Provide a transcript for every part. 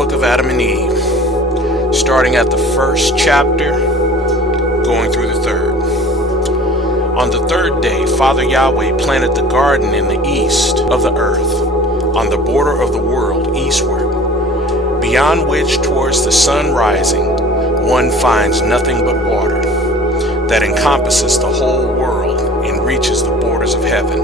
book of Adam and Eve, starting at the first chapter, going through the third. On the third day, Father Yahweh planted the garden in the east of the earth, on the border of the world eastward, beyond which towards the sun rising, one finds nothing but water, that encompasses the whole world and reaches the borders of heaven.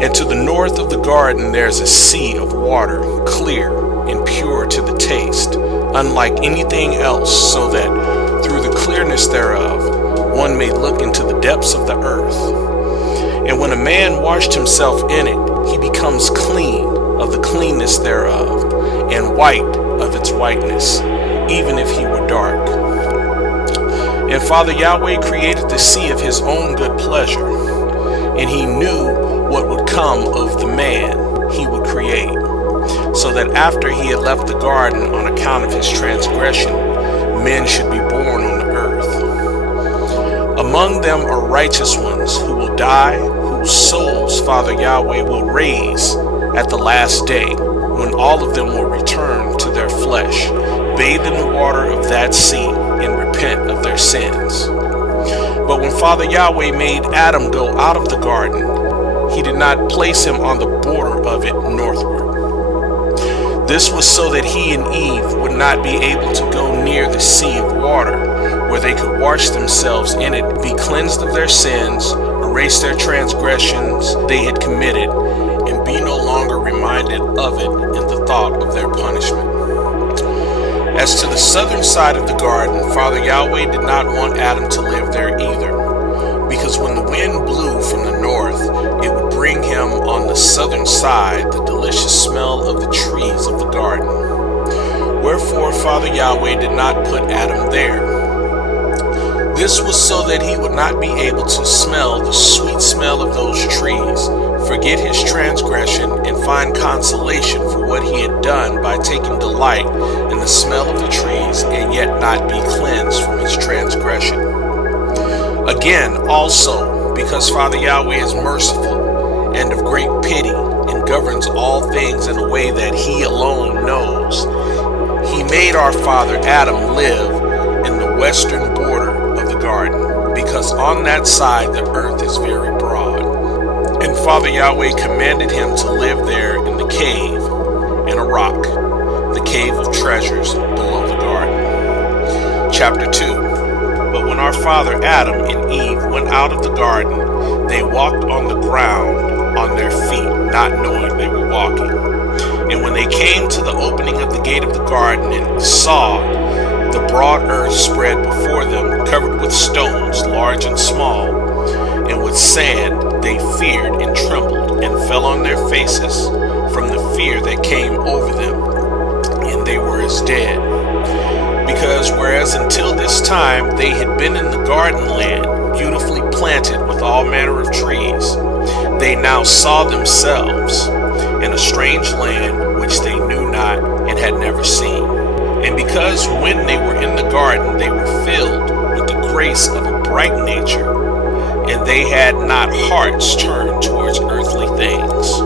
And to the north of the garden there is a sea of water, clear and pure to the taste, unlike anything else, so that through the clearness thereof one may look into the depths of the earth. And when a man washed himself in it, he becomes clean of the cleanness thereof, and white of its whiteness, even if he were dark. And Father Yahweh created the sea of his own good pleasure, and he knew what would come of the man he would create, so that after he had left the garden on account of his transgression, men should be born on the earth. Among them are righteous ones who will die, whose souls Father Yahweh will raise at the last day, when all of them will return to their flesh, bathe in the water of that sea, and repent of their sins. But when Father Yahweh made Adam go out of the garden, he did not place him on the border of it northward. This was so that he and Eve would not be able to go near the sea of water, where they could wash themselves in it, be cleansed of their sins, erase their transgressions they had committed, and be no longer reminded of it in the thought of their punishment. As to the southern side of the garden, Father Yahweh did not want Adam to live there either, because when the wind blew from the north, it would bring him on the southern side the delicious smell of the trees of the garden. Wherefore Father Yahweh did not put Adam there. This was so that he would not be able to smell the sweet smell of those trees, forget his transgression, and find consolation for what he had done by taking delight in the smell of the trees, and yet not be cleansed from his transgression. Again, also, because Father Yahweh is merciful and of great pity, and governs all things in a way that he alone knows, he made our father Adam live in the western border of the garden, because on that side the earth is very broad. And Father Yahweh commanded him to live there in the cave, in a rock, the cave of treasures below the garden. Chapter 2. But when our father Adam and Eve went out of the garden, they walked on the ground on their feet, not knowing they were walking. And when they came to the opening of the gate of the garden and saw the broad earth spread before them, covered with stones, large and small, and with sand, they feared and trembled, and fell on their faces from the fear that came over them, and they were as dead. Because whereas until this time they had been in the garden land, beautifully planted with all manner of trees, they now saw themselves in a strange land which they knew not and had never seen. And because when they were in the garden they were filled with the grace of a bright nature, and they had not hearts turned towards earthly things.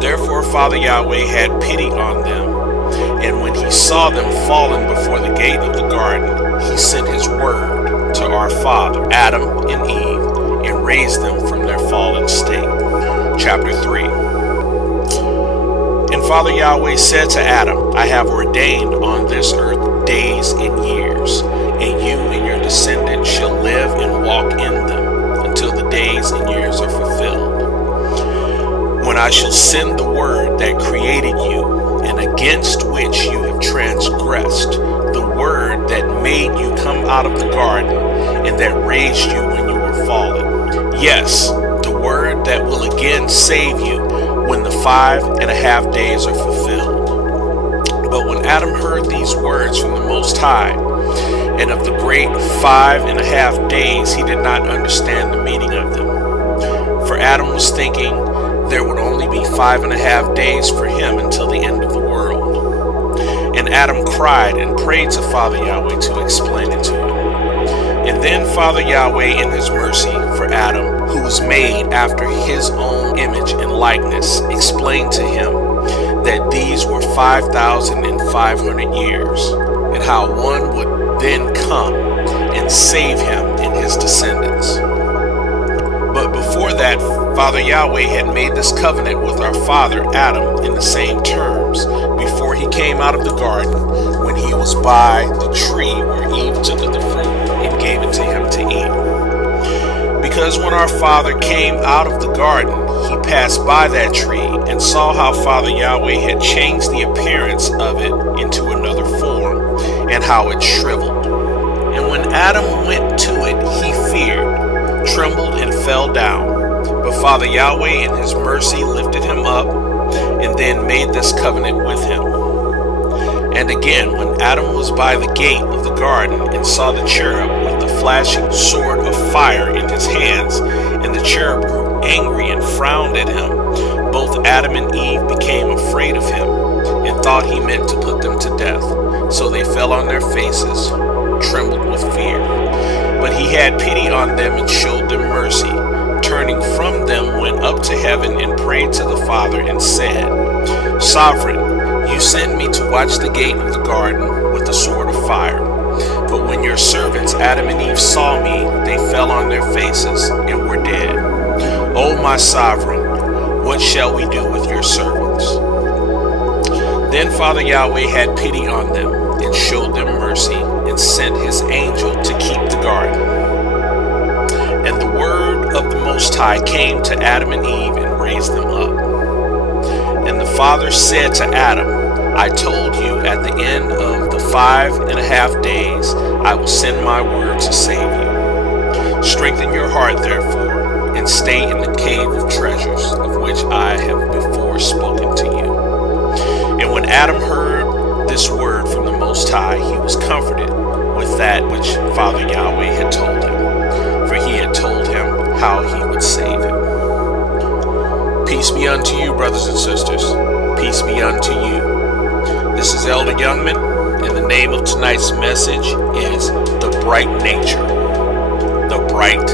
Therefore Father Yahweh had pity on them, and when he saw them fallen before the gate of the garden, he sent his word to our father Adam and Eve, and raised them from their fallen state. Chapter 3. And Father Yahweh said to Adam, I have ordained on this earth days and years, and you and your descendants shall live and walk in them, until the days and years are fulfilled. When I shall send the word that created you, and against which you have transgressed, the word that made you come out of the garden, and that raised you when you were fallen. Yes, the word that will again save you when the 5.5 days are fulfilled. But when Adam heard these words from the Most High, and of the great 5.5 days, he did not understand the meaning of them. For Adam was thinking there would only be 5.5 days for him until the end of the world. And Adam cried and prayed to Father Yahweh to explain it to him. And then Father Yahweh, in his mercy for Adam, who was made after his own image and likeness, explained to him that these were 5,500 years, and how one would then come and save him and his descendants. But before that, Father Yahweh had made this covenant with our father Adam in the same terms before he came out of the garden, when he was by the tree where Eve took of the fruit and gave it to him to eat. Because when our father came out of the garden, he passed by that tree and saw how Father Yahweh had changed the appearance of it into another form, and how it shriveled. And when Adam went to it, he feared, trembled, and fell down. But Father Yahweh in his mercy lifted him up, and then made this covenant with him. And again, when Adam was by the gate of the garden and saw the cherub with the flashing sword of fire in his hands, and the cherub grew angry and frowned at him, both Adam and Eve became afraid of him, and thought he meant to put them to death. So they fell on their faces, trembled with fear. But he had pity on them and showed them mercy. Turning from them, went up to heaven and prayed to the Father and said, Sovereign, you sent me to watch the gate of the garden with the sword of fire. But when your servants Adam and Eve saw me, they fell on their faces and were dead. O my sovereign, what shall we do with your servants? Then Father Yahweh had pity on them and showed them mercy, and sent his angel to keep the garden. And the word of the Most High came to Adam and Eve and raised them up. And the Father said to Adam, I told you at the end of the 5.5 days I will send my word to save you. Strengthen your heart, therefore, and stay in the cave of treasures, of which I have before spoken to you. And when Adam heard this word from the Most High, he was comforted with that which Father Yahweh had told him, for he had told him how he would save him. Peace be unto you, brothers and sisters. Peace be unto you. This is Elder Youngman, and the name of tonight's message is The Bright Nature. The Bright